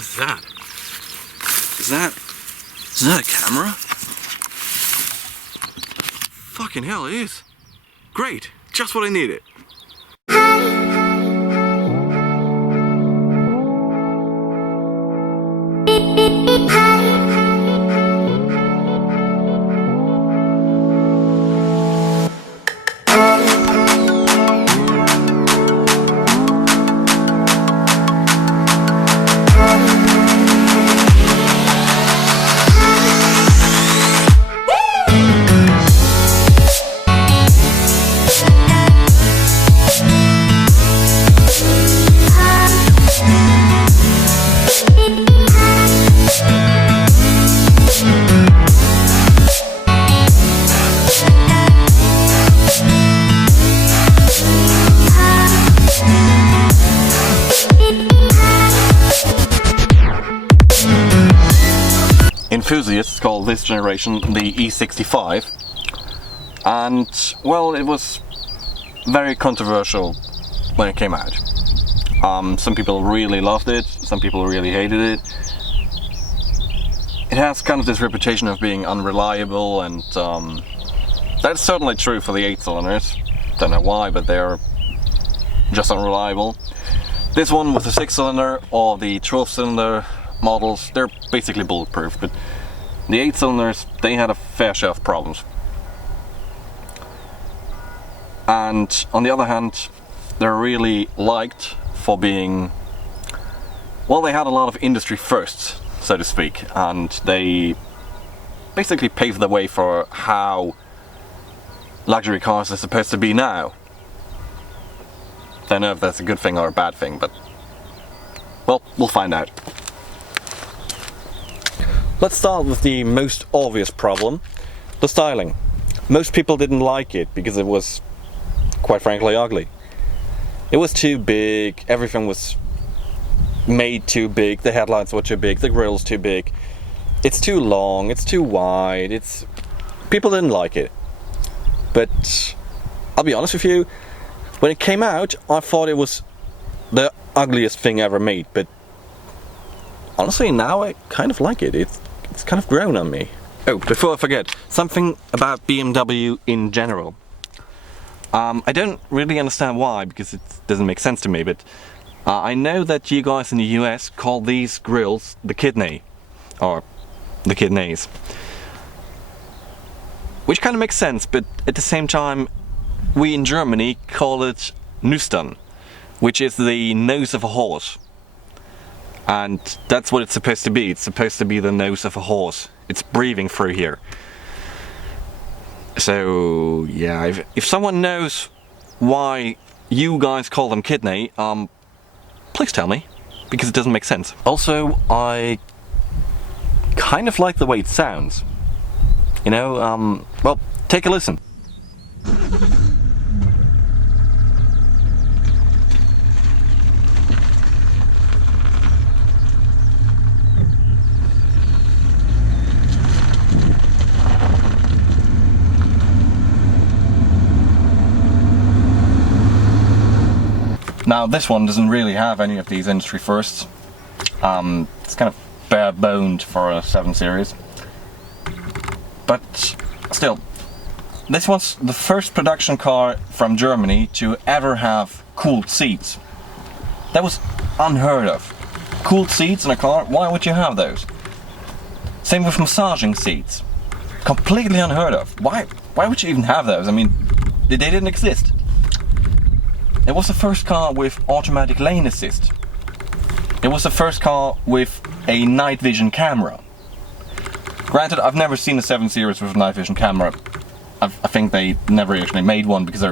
is that? Is that a camera? Fucking hell, it is. Great, just what I needed. Enthusiasts call this generation the E65, and well, it was very controversial when it came out. Some people really loved it, some people really hated it. It has kind of this reputation of being unreliable, and that's certainly true for the 8-cylinders. Don't know why, but they're just unreliable. This one with the 6-cylinder or the 12-cylinder models, they're basically bulletproof, but the 8-cylinders, they had a fair share of problems. And on the other hand, they're really liked for being, well, they had a lot of industry firsts, so to speak, and they basically paved the way for how luxury cars are supposed to be now. Don't know if that's a good thing or a bad thing, but well, we'll find out. Let's start with the most obvious problem, the styling. Most people didn't like it because it was, quite frankly, ugly. It was too big, everything was made too big, the headlights were too big, the grille's too big. It's too long, it's too wide, people didn't like it. But I'll be honest with you, when it came out, I thought it was the ugliest thing ever made, but honestly now I kind of like it. It's kind of grown on me. Oh, before I forget, something about BMW in general. I don't really understand why, because it doesn't make sense to me, but I know that you guys in the US call these grills the kidney, or the kidneys. Which kind of makes sense, but at the same time, we in Germany call it Nüstern, which is the nose of a horse. And that's what it's supposed to be. It's supposed to be the nose of a horse. It's breathing through here. So yeah, if someone knows why you guys call them kidney, please tell me, because it doesn't make sense. Also, I kind of like the way it sounds. You know, well, take a listen. Now this one doesn't really have any of these industry firsts. It's kind of bare-boned for a 7 Series. But still, this was the first production car from Germany to ever have cooled seats. That was unheard of. Cooled seats in a car, why would you have those? Same with massaging seats. Completely unheard of. Why would you even have those? I mean, they didn't exist. It was the first car with automatic lane assist. It was the first car with a night vision camera. Granted, I've never seen a 7 Series with a night vision camera. I think they never actually made one because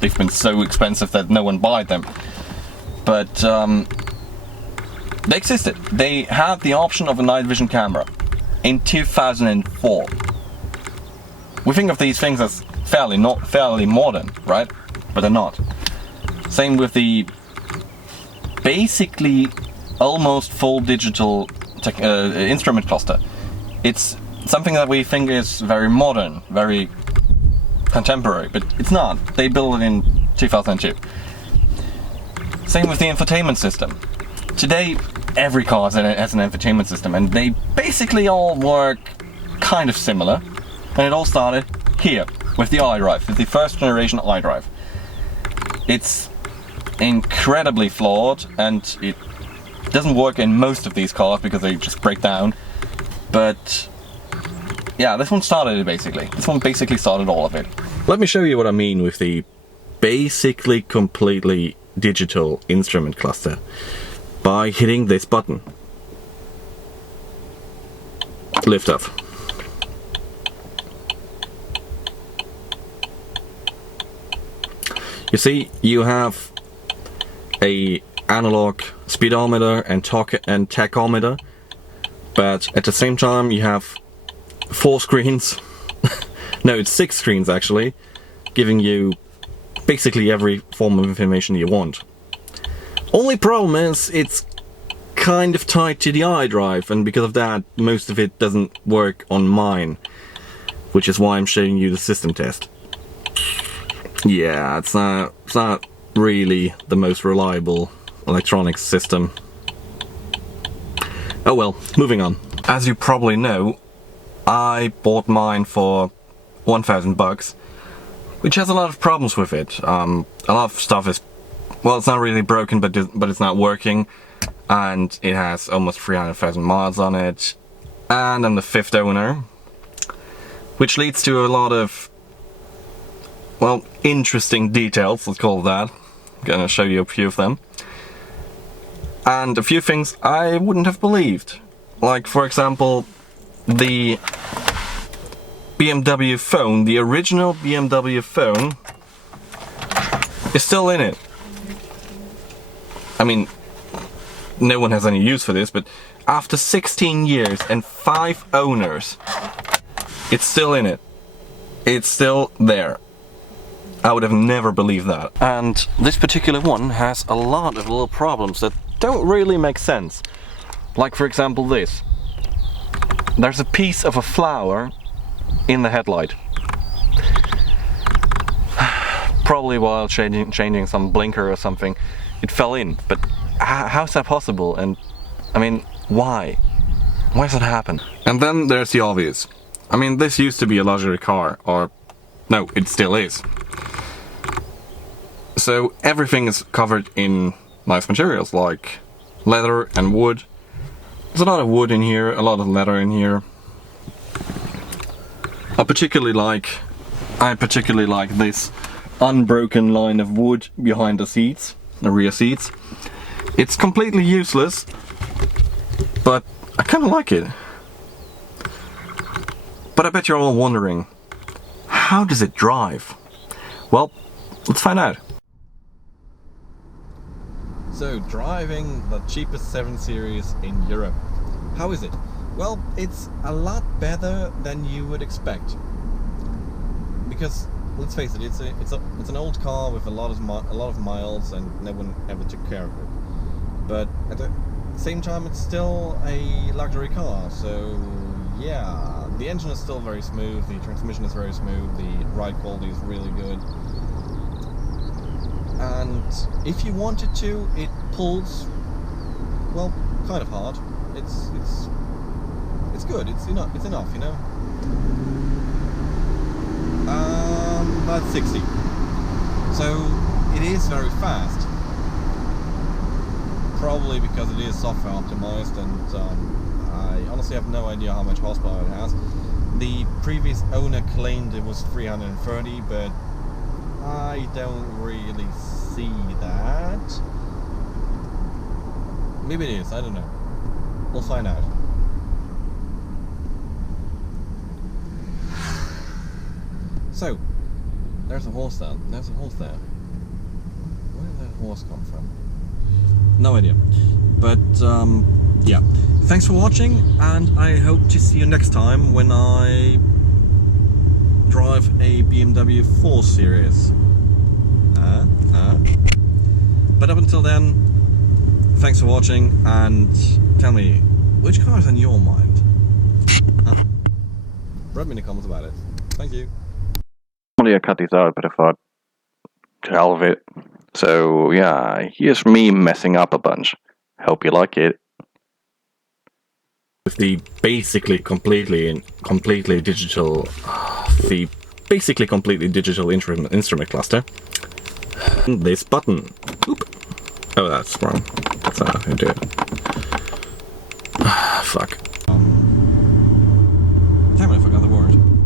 they've been so expensive that no one bought them. But they existed. They had the option of a night vision camera in 2004. We think of these things as fairly modern, right? But they're not. Same with the basically almost full digital instrument cluster. It's something that we think is very modern, very contemporary, but it's not. They built it in 2002. Same with the infotainment system. Today, every car has an infotainment system, and they basically all work kind of similar. And it all started here, with the iDrive, with the first generation iDrive. It's incredibly flawed, and it doesn't work in most of these cars because they just break down. But yeah, this one started it basically. This one basically started all of it. Let me show you what I mean with the basically completely digital instrument cluster by hitting this button. Lift off. You see, you have a analog speedometer and tachometer, but at the same time you have 4 screens. No, it's 6 screens actually, giving you basically every form of information you want. Only problem is it's kind of tied to the iDrive, and because of that most of it doesn't work on mine, which is why I'm showing you the system test. Yeah, it's not really the most reliable electronics system. Oh well, moving on. As you probably know, I bought mine for 1,000 bucks, which has a lot of problems with it. A lot of stuff is, well, it's not really broken, but it's not working, and it has almost 300,000 miles on it, and I'm the 5th owner, which leads to a lot of, well, interesting details, let's call it that. I'm gonna show you a few of them. And a few things I wouldn't have believed. Like, for example, the BMW phone, the original BMW phone, is still in it. I mean, no one has any use for this, but after 16 years and 5 owners, it's still in it. It's still there. I would have never believed that. And this particular one has a lot of little problems that don't really make sense. Like, for example, this. There's a piece of a flower in the headlight. Probably while changing some blinker or something, it fell in. But how's that possible? And I mean, why? Why does that happen? And then there's the obvious. I mean, this used to be a luxury car, or no, it still is. So everything is covered in nice materials like leather and wood. There's a lot of wood in here, a lot of leather in here. I particularly like this unbroken line of wood behind the seats, the rear seats. It's completely useless, but I kind of like it. But I bet you're all wondering, how does it drive? Well, let's find out. So, driving the cheapest 7 Series in Europe. How is it? Well, it's a lot better than you would expect. Because, let's face it, it's an old car with a lot of miles, and no one ever took care of it. But at the same time, it's still a luxury car. So, yeah, the engine is still very smooth. The transmission is very smooth. The ride quality is really good. And if you wanted to, it pulls, well, kind of hard. It's good. It's enough, you know. About 60. So it is very fast. Probably because it is software optimized, and I honestly have no idea how much horsepower it has. The previous owner claimed it was 330, but I don't really see that. Maybe it is, I don't know. We'll find out. So, there's a horse there. There's a horse there. Where did that horse come from? No idea. But, yeah. Thanks for watching, and I hope to see you next time when I drive a BMW 4 Series. But up until then, thanks for watching, and tell me, which car is in your mind? Huh? Write me in the comments about it. Thank you. Normally I cut these out, but I thought, to hell of it. So yeah, here's me messing up a bunch. Hope you like it. With the basically completely digital instrument cluster. And this button. Oop. Oh, that's wrong. That's not how you do it. Fuck. Damn it, I forgot the word.